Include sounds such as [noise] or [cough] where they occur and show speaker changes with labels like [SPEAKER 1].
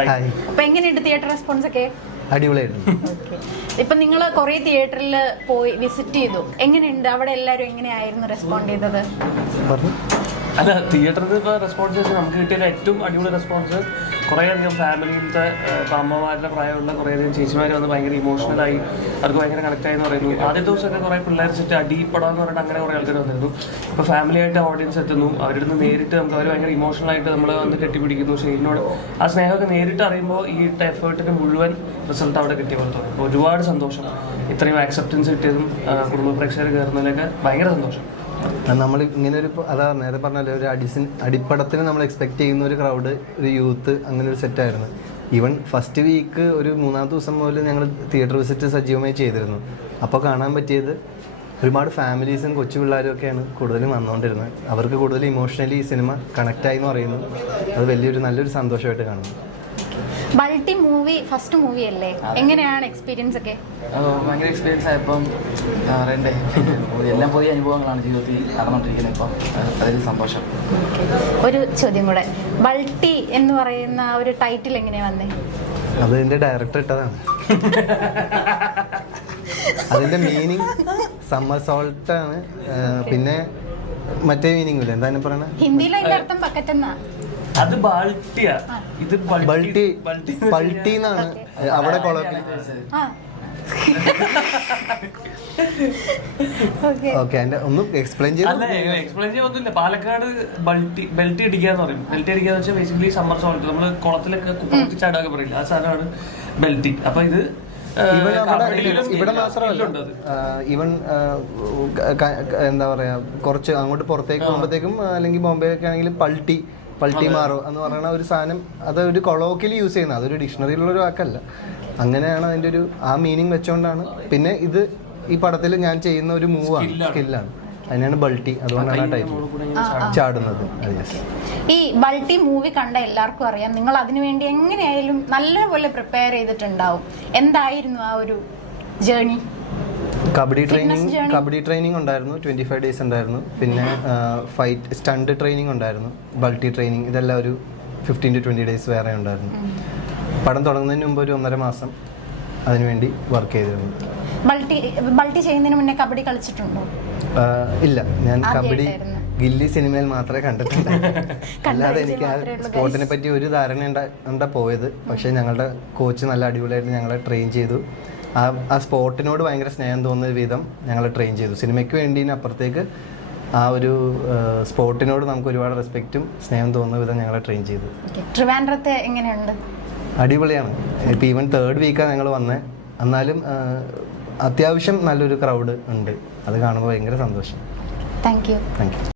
[SPEAKER 1] അപ്പൊ എങ്ങനെയുണ്ട് theatre response ഒക്കെ?
[SPEAKER 2] അടിപൊളിയായിരുന്നു.
[SPEAKER 1] ഇപ്പൊ നിങ്ങൾ കുറെ തിയേറ്ററിൽ പോയി വിസിറ്റ് ചെയ്തു. എങ്ങനെയുണ്ട്? അവിടെ എല്ലാരും എങ്ങനെയായിരുന്നു റെസ്പോണ്ട് ചെയ്തത്?
[SPEAKER 2] പറഞ്ഞു.
[SPEAKER 3] അല്ല തിയേറ്ററിൽ ഇപ്പോൾ റെസ്പോൺസ് നമുക്ക് കിട്ടിയ ഏറ്റവും അടിപൊളി റെസ്പോൺസ് കുറേയധികം ഫാമിലിയിലത്തെ ഇപ്പം അമ്മമാരുടെ പ്രായമുള്ള കുറേയധികം ചേച്ചിമാർ വന്ന് ഭയങ്കര ഇമോഷണലായി അവർക്ക് ഭയങ്കര ആയി എന്ന് പറയുന്നു. ആദ്യ ദിവസമൊക്കെ കുറേ പിള്ളേർ ചുറ്റും അടിപ്പടം എന്ന് പറഞ്ഞിട്ട് അങ്ങനെ കുറേ ആൾക്കാർ വന്നിരുന്നു. ഇപ്പോൾ ഫാമിലി ആയിട്ട് ഓഡിയൻസ് എത്തുന്നു. അവരുടെ നിന്ന് നേരിട്ട് നമുക്ക് അവർ ഭയങ്കര ഇമോഷണൽ ആയിട്ട് നമ്മൾ വന്ന് കെട്ടിപ്പിടിക്കുന്നു. ഷെയ്ലിനോട് ആ സ്നേഹമൊക്കെ നേരിട്ട് അറിയുമ്പോൾ ഈ ഇട്ട എഫേർട്ടിന് മുഴുവൻ റിസൾട്ട് അവിടെ കിട്ടിയ പോലെ തോന്നും. ഒരുപാട് സന്തോഷം. ഇത്രയും ആക്സെപ്റ്റൻസ് കിട്ടിയതും കുടുംബ പ്രേക്ഷകർ കയറുന്നതിലൊക്കെ ഭയങ്കര സന്തോഷം.
[SPEAKER 2] നമ്മൾ ഇങ്ങനെ ഒരു അതാ നേരെ പറഞ്ഞല്ലോ ഒരു അഡിഷൻ അടിപ്പടത്തിന് നമ്മൾ എക്സ്പെക്ട് ചെയ്യുന്ന ഒരു ക്രൗഡ് ഒരു യൂത്ത് അങ്ങനെ ഒരു സെറ്റായിരുന്നു ഈവൻ ഫസ്റ്റ് വീക്ക് ഒരു മൂന്നാമത്തെ ദിവസം മുതൽ ഞങ്ങൾ തിയേറ്റർ വിസിറ്റ് സജീവമായി ചെയ്തിരുന്നു. അപ്പോൾ കാണാൻ പറ്റിയത് ഒരുപാട് ഫാമിലീസും കൊച്ചു പിള്ളേരും ഒക്കെയാണ് കൂടുതലും വന്നുകൊണ്ടിരുന്നത് അവർക്ക് കൂടുതൽ ഇമോഷണലി ഈ സിനിമ കണക്റ്റായി എന്ന് പറയുന്നു. അത് വലിയൊരു നല്ലൊരു സന്തോഷമായിട്ട് കാണുന്നു.
[SPEAKER 1] ഫസ്റ്റ് മൂവി അല്ലേ? എങ്ങനെയാണ് എക്സ്പീരിയൻസ് ഒക്കെ?
[SPEAKER 4] ഭയങ്കര എക്സ്പീരിയൻസ് ആയപ്പം എന്താ പറയണ്ടേ എല്ലാം പുതിയ അനുഭവങ്ങളാണ് ജീവിതത്തിൽ നടന്നുകൊണ്ടിരിക്കുന്നത് ഇപ്പം. അതിൽ സന്തോഷം.
[SPEAKER 1] ഒരു ചോദ്യം കൂടെ. ബൾട്ടി എന്ന് പറയുന്ന ആ ഒരു ടൈറ്റിൽ എങ്ങനെയാ വന്നേ?
[SPEAKER 2] അത് എന്റെ ഡയറക്ടർ ഇട്ടതാണ്. അതിന്റെ മീനിങ് സമ്മർ സോൾട്ട് ആണ്. പിന്നെ മറ്റേ മീനിങ് ഇല്ല? എന്താ പറയണേ?
[SPEAKER 1] ഹിന്ദിയിൽ അതിന്റെ അർത്ഥം പക്കറ്റ് എന്നാ?
[SPEAKER 3] അത് ബാൾട്ടിയ. ഇത്
[SPEAKER 2] ബൾട്ടി
[SPEAKER 3] ബൾട്ടി
[SPEAKER 2] പൾട്ടി എന്നാണ് അവിടെ കൊളോക്കി.
[SPEAKER 1] ആ. Okay
[SPEAKER 2] okay. എന്റെ ഒന്ന് എക്സ്പ്ലെയിൻ ചെയ്ത്?
[SPEAKER 3] എക്സ്പ്ലെയിൻ ചെയ്യാനൊന്നുമില്ല പാലക്കാട് ബൾട്ടി ബെൽറ്റ് അടിക്കാന്ന് പറയും. ബെൽറ്റ് അടിക്കാന്ന് വെച്ചാൽ ബേസിക്കലി സമ്മർ സോൾട്ട് നമ്മൾ കുളത്തിലൊക്കെ കുപ്പത്തി ചാടാക്കെ പറയില്ല? ആ സാധനമാണ് ബെൽറ്റി അപ്പൊ ഇത്
[SPEAKER 2] ഇവിടെ മാത്രമല്ല. ഈവൻ എന്താ പറയാ കുറച്ച് അങ്ങോട്ട് പുറത്തേക്ക് പോകുമ്പോഴത്തേക്കും അല്ലെങ്കിൽ ബോംബെയിലൊക്കെ ആണെങ്കിൽ പൾട്ടി പൾട്ടി മാറോ എന്ന് പറയുന്ന ഒരു സാധനം അത് ഒരു കൊളോക്കിൽ യൂസ് ചെയ്യുന്നത് അതൊരു ഡിക്ഷണറിയിലുള്ള ഒരു വാക്കല്ല. അങ്ങനെയാണ് അതിന്റെ ഒരു ആ മീനിങ് വെച്ചുകൊണ്ടാണ് പിന്നെ ഇത് ഈ പടത്തിൽ ഞാൻ ചെയ്യുന്ന ഒരു മൂവാണ് സ്കില്ലാണ് അതിനാണ് ബൾട്ടി അതുകൊണ്ടാണ് ആ ടൈറ്റിൽ ചാടുന്നത്.
[SPEAKER 1] ഈ ബൾട്ടി മൂവി കണ്ട എല്ലാവർക്കും അറിയാം. നിങ്ങൾ അതിനു വേണ്ടി എങ്ങനെയായാലും നല്ലപോലെ പ്രിപ്പയർ ചെയ്തിട്ടുണ്ടാവും. എന്തായിരുന്നു ആ ഒരു journey
[SPEAKER 2] kabaddi training. Kabaddi training ഉണ്ടായിരുന്നു. ട്വന്റി ഫൈവ് ഡേയ്സ് ഉണ്ടായിരുന്നു. പിന്നെ ഫൈറ്റ് സ്റ്റണ്ട് ട്രെയിനിങ് ഉണ്ടായിരുന്നു. ബൾട്ടി ട്രെയിനിങ് ഇതെല്ലാം ഒരു ഫിഫ്റ്റീൻ ടു ട്വന്റി ഡേയ്സ് വേറെ ഉണ്ടായിരുന്നു. പടം തുടങ്ങുന്നതിന് മുമ്പ് ഒരു ഒന്നര മാസം അതിനുവേണ്ടി വർക്ക് ചെയ്തിരുന്നു.
[SPEAKER 1] ബൾട്ടി ബൾട്ടി ചെയ്യുന്നതിന് മുന്നേ കബഡി കളിച്ചിട്ടുണ്ടോ?
[SPEAKER 2] ഇല്ല. ഞാൻ കബഡി ഗില്ലി സിനിമയിൽ മാത്രമേ കണ്ടിട്ടുള്ളൂ [laughs] അല്ലാതെ എനിക്ക് ആ സ്പോർട്ടിനെ പറ്റി ഒരു ധാരണ ഉണ്ടാ പോയത്. പക്ഷേ ഞങ്ങളുടെ കോച്ച് നല്ല അടിപൊളിയായിട്ട് ഞങ്ങളെ ട്രെയിൻ ചെയ്തു. ആ ആ സ്പോർട്ടിനോട് ഭയങ്കര സ്നേഹം തോന്നുന്ന വിധം ഞങ്ങൾ ട്രെയിൻ ചെയ്തു. സിനിമയ്ക്ക് വേണ്ടി അപ്പുറത്തേക്ക് ആ ഒരു സ്പോട്ടിനോട് നമുക്ക് ഒരുപാട് റെസ്പെക്റ്റും സ്നേഹം തോന്നുന്ന വിധം ഞങ്ങളെ ട്രെയിൻ ചെയ്തു.
[SPEAKER 1] ട്രിവാൻഡ്രത്തെ എങ്ങനെയുണ്ട്?
[SPEAKER 2] അടിപൊളിയാണ്. ഇപ്പം ഈവൻ തേർഡ് വീക്കാണ് ഞങ്ങൾ വന്നത് എന്നാലും അത്യാവശ്യം നല്ലൊരു ക്രൗഡ് ഉണ്ട്. അത് കാണുമ്പോൾ ഭയങ്കര സന്തോഷം.
[SPEAKER 1] Thank you
[SPEAKER 2] thank you